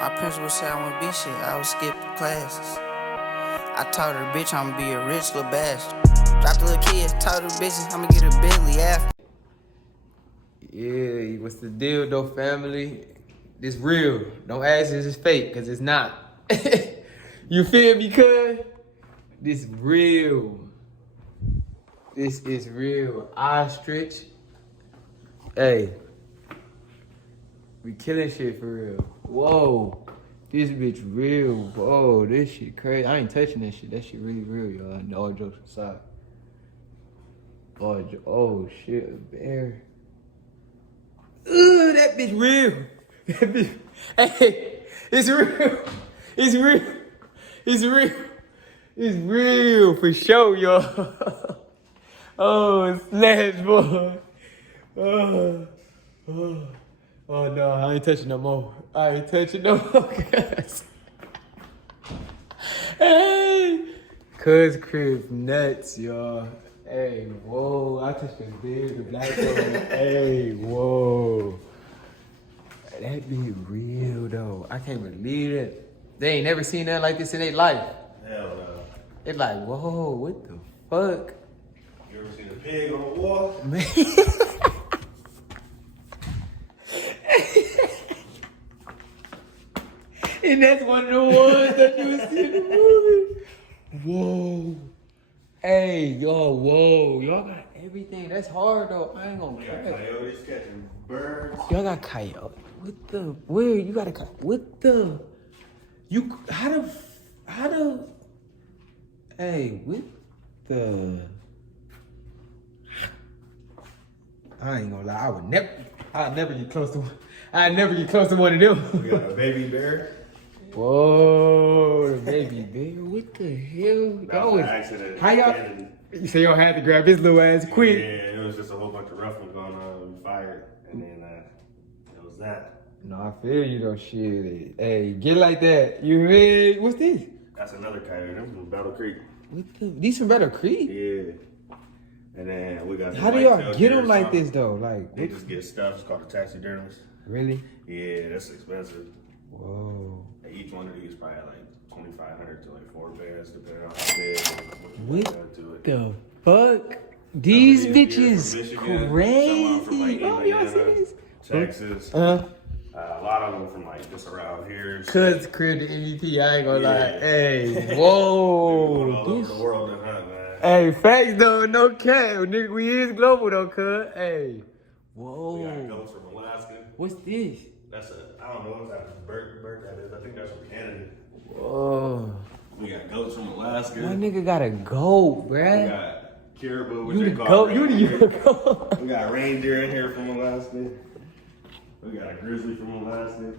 My principal said I wouldn't be shit, I would skip classes. I taught her, bitch, I'ma be a rich little bastard. Dropped a little kid, taught her bitches, I'ma get a Bentley after. Yeah, what's the deal though, family? This real. Don't ask if it's fake, cause it's not. You feel me, cuz? This real. This is real. Ostrich. Hey. We killing shit for real. Whoa. This bitch real. Whoa, this shit crazy. I ain't touching that shit. That shit really real, y'all. All jokes aside. Oh shit, a bear. Ooh, that bitch real. That bitch. Hey, it's real. It's real. It's real. It's real for sure, y'all. Oh, slash, boy. Oh no, I ain't touching no more. I ain't touching no more, guys. Hey, cuz crib nuts, y'all. Hey, whoa, I touched the beard, the black one. Hey, whoa. That be real though. I can't believe it. They ain't never seen nothing like this in their life. Hell no. It's like, whoa, what the fuck? You ever seen a pig on a wall? Man. And that's one of the ones that you see in the movie. Whoa. Hey, y'all, whoa. Y'all got everything. That's hard, though. I ain't gonna We got care. coyotes catching birds. Y'all got coyote. What the? Where? You got a coyote. What the? You, how the, hey, what the? I ain't gonna lie. I'd never get close to one. I'd never get close to one of them. We got a baby bear. Whoa, the baby bear. What the hell? That was an accident. How y'all? You say y'all had to grab his little ass quick. Yeah, it was just a whole bunch of rough ones going on. We fired, and then it was that. No, I feel you though, shit. Hey, get like that. You ready? What's this? That's another coyote. Them from Battle Creek. What the? These from Battle Creek? Yeah. And then we got. How do y'all get them like this though? Like they just get stuff. It's called a taxidermist. Really? Yeah, that's expensive. Whoa. And each one of these probably like $2,500 to like 4 bears, depending on how big. What the fuck? These bitches Michigan, crazy. from like Oh, y'all see this? Texas. Uh-huh. A lot of them from like just around here. Cuz crib the MVP, I ain't gonna lie. Yeah. Hey, Going whoa. all over the world and hunt, man. Hey, facts though, no cap. Nigga, we is global though, cuz. Hey. We got Whoa. goats from Alaska. What's this? That's I don't know what type of bird that is. I think that's from Canada. Whoa. We got goats from Alaska. My nigga got a goat, We bruh. got caribou, which You the they call goat. You reindeer. the goat. We got reindeer in here from Alaska. We got a grizzly from Alaska.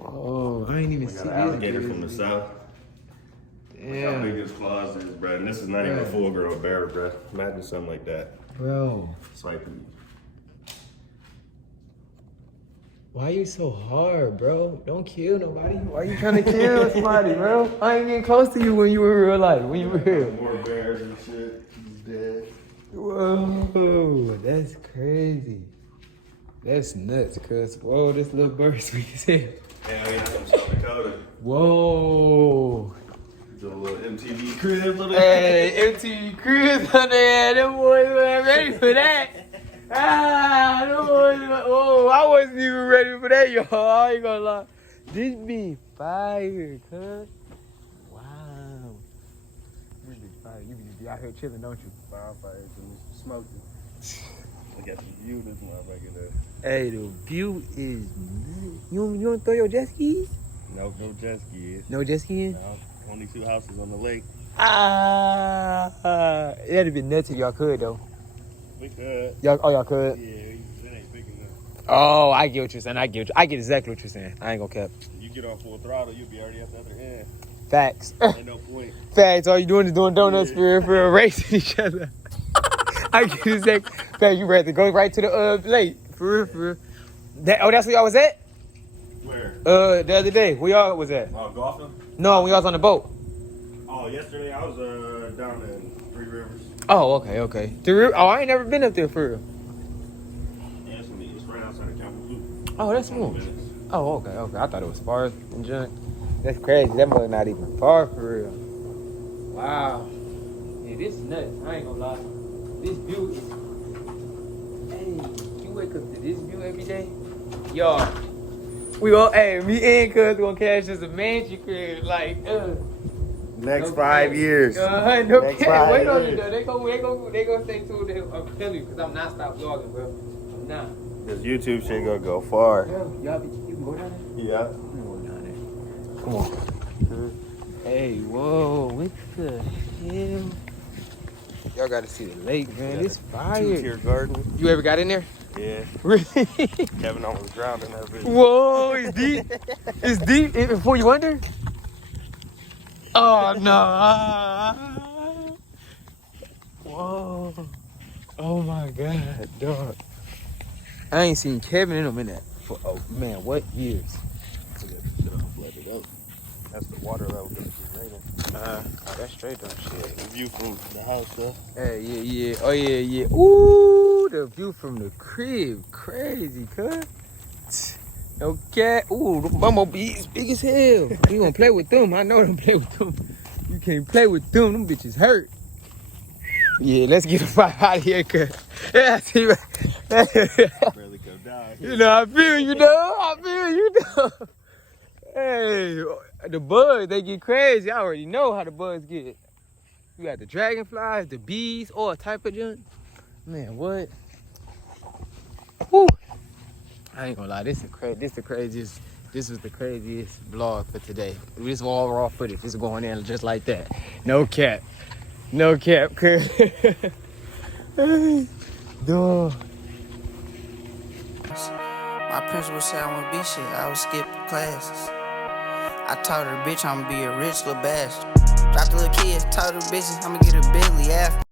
Oh, I ain't even We see got an this. alligator from the south. Look how big Damn, his claws is, bro. And this is not even a full grown bear, bro. Imagine something like that. bro. Swiping. Why you so hard, bro? Don't kill nobody. Why you trying to kill somebody, bro? I ain't getting close to you when you were real life. When you were real. More bears and shit. He's dead. Whoa, that's crazy. That's nuts, cuz. Whoa, this little bird sweet as hell. Hell yeah, from South Dakota. Whoa. It's a little MTV crib, little. Hey, MTV Cribs on there. Them boys weren't ready for that. Them boys, oh, I wasn't even ready for that, y'all. I ain't gonna lie. This be fire, cuz. Wow. You be fire. You be out here chilling, don't you? Bonfires and smoking. Look at the view, this motherfucker there. Hey, the view is nuts. You don't throw your jet skis? No jet skis. No jet skiing? Only 2 houses on the lake. That'd be nuts if y'all could though. We could. Y'all could. Yeah, it ain't big enough. Oh, I get what you're saying. I get exactly what you're saying. I ain't gonna cap. You get on full throttle, you'll be already at the other end. Facts. Ain't no point. Facts. All you doing is doing donuts for racing each other. I get exactly. Fact, you ready to go right to the lake. For real. That's where y'all was at? Where? The other day. Where y'all was at? Golfing? No, we was on the boat. Oh, yesterday I was down in Three Rivers. Oh, okay. I ain't never been up there for real. Yeah, it's right outside of Camp Blue. Oh, that's smooth. Oh, okay. I thought it was far and junk. That's crazy. That mug not even far for real. Wow. Yeah, this is nuts. I ain't gonna lie. This view is. Hey, you wake up to this view every day? Y'all. We all, hey, me and Cuz gonna cash us a mansion crib. Like, Next no 5 cap. years. No Next cap. 5 Wait on it years. though. They gonna stay tuned. I'm telling you, cause I'm not stop vlogging, bro. I'm not. This YouTube shit gonna go far. Yo, y'all be, you can go down there? Yeah. I'm going down there. Come on. Hey, whoa, what the hell? Y'all gotta see the lake, man. It's fire. 2-tier garden. You ever got in there? Yeah. Really? Kevin almost drowned in that bitch. Whoa, it's deep. It's deep before you under? Oh, no. Whoa. Oh, my God, dog. I ain't seen Kevin in a minute. For, oh, man, what years? That's the water level gonna be raining. Oh, that's straight though, shit. The view from the house, though. Hey, yeah. Oh, yeah. Ooh, the view from the crib. Crazy, cuz. Okay. Ooh, the bumblebees big as hell. You gonna play with them. I know them play with them. You can't play with them. Them bitches hurt. Yeah, let's get them out of here, cuz. Yeah, see, Barely go down. you know, I feel you, though. Hey, the bugs, they get crazy. I already know how the bugs get. You got the dragonflies, the bees, all type of junk. Man, what? Whew. I ain't gonna lie, this was the craziest vlog for today. This is all raw footage. This is going in just like that. No cap, cuz. Duh. My principal said I wouldn't be shit, I would skip classes. I told her, bitch, I'ma be a rich little bastard. Dropped the little kids, told her bitches, I'ma get a Bentley after.